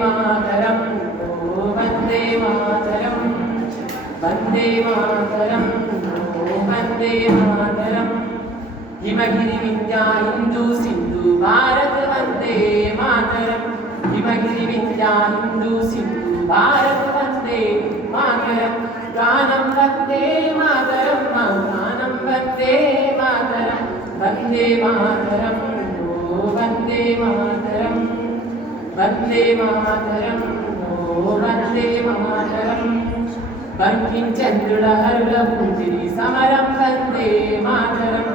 मातरम ओ वंदे मातरम वंदे मातरम ओ वंदे मातरम हिमगिरि विंध्या हिंदू सिंधु भारत वंदे मातरम हिमगिरि विंध्या हिंदू सिंधु भारत वंदे मातरम गानं वंदे मातरम गानं वंदे मातरम वंदे मातरम ओ वंदे मातरम वंदे मातरम ओ वंदे मातरम बंकिंचंद्रुड हरुल पूजिरि समरं वंदे मातरम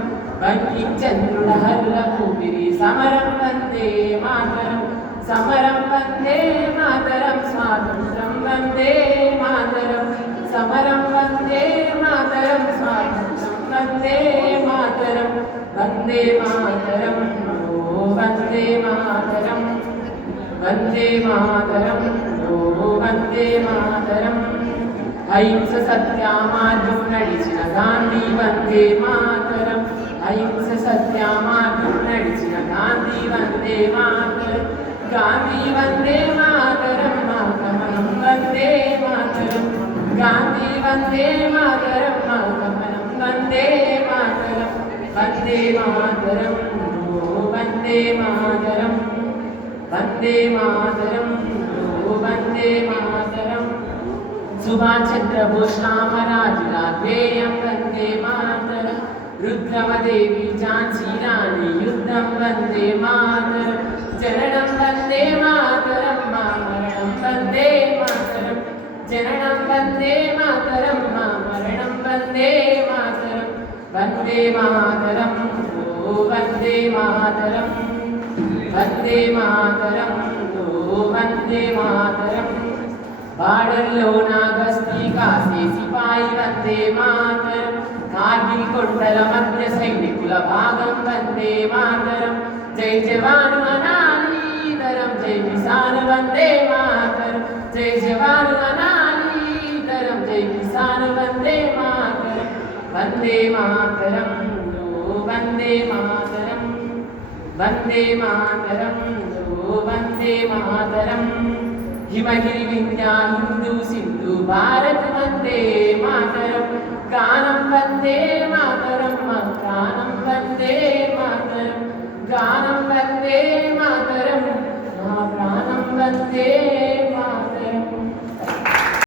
बंकिंचंद्रुड हरुल पूजिरि समरं वंदे मातरम समरं वंदे मातरम स्वातंत्र्यं वंदे मातरम समरं वंदे मातरम स्वातंत्र्यं वंदे मातरम वंदे मातरम ओ वंदे मातरम वंदे मातरम ओ वंदे मातरम अहिंस सत्यामार्गं नडिचिन गांधी वंदे मातरम अहिंस सत्यामार्गं नडिचिन गांधी वंदे मातरम गांधी वंदे मातरम मातरम वंदे मातरम गांधी वंदे मातरम मातरम वंदे मातरम वंदे मातरम ओ वंदे मातरम वंदे मातरम ओ वंदे मातरम सुभाष चंद्र बोस रामराजुला ध्येयं वंदे मातरम रुद्रमदेवी झांसी रानी युद्धं वंदे मातरम जननं वंदे मातरम मरणं वंदे मातरम जननं वंदे मातरम मरणं वंदे मातरम वंदे मातरम ओ वंदे मातरम वंदे मातरम ओ वंदे मातरम बाडर्लो नागस्ती कासे सिपाई वंदे मातरम कारगिल कोंडल मध्य सैनिकुल भागं वंदे मातरम जय जवान अनानी तरम जय किसान वंदे मातरम जय जवान अनानी तरम जय किसान वंदे मातरम वंदे मातरम ओ वंदे मातरम वंदे मातरम ओ वंदे मातरम हिमगिरि विंध्या हिंदू सिंधु भारत वंदे मातरम गानं वंदे मातरम गानं वंदे मातरम गानं वंदे मातरम प्राणं वंदे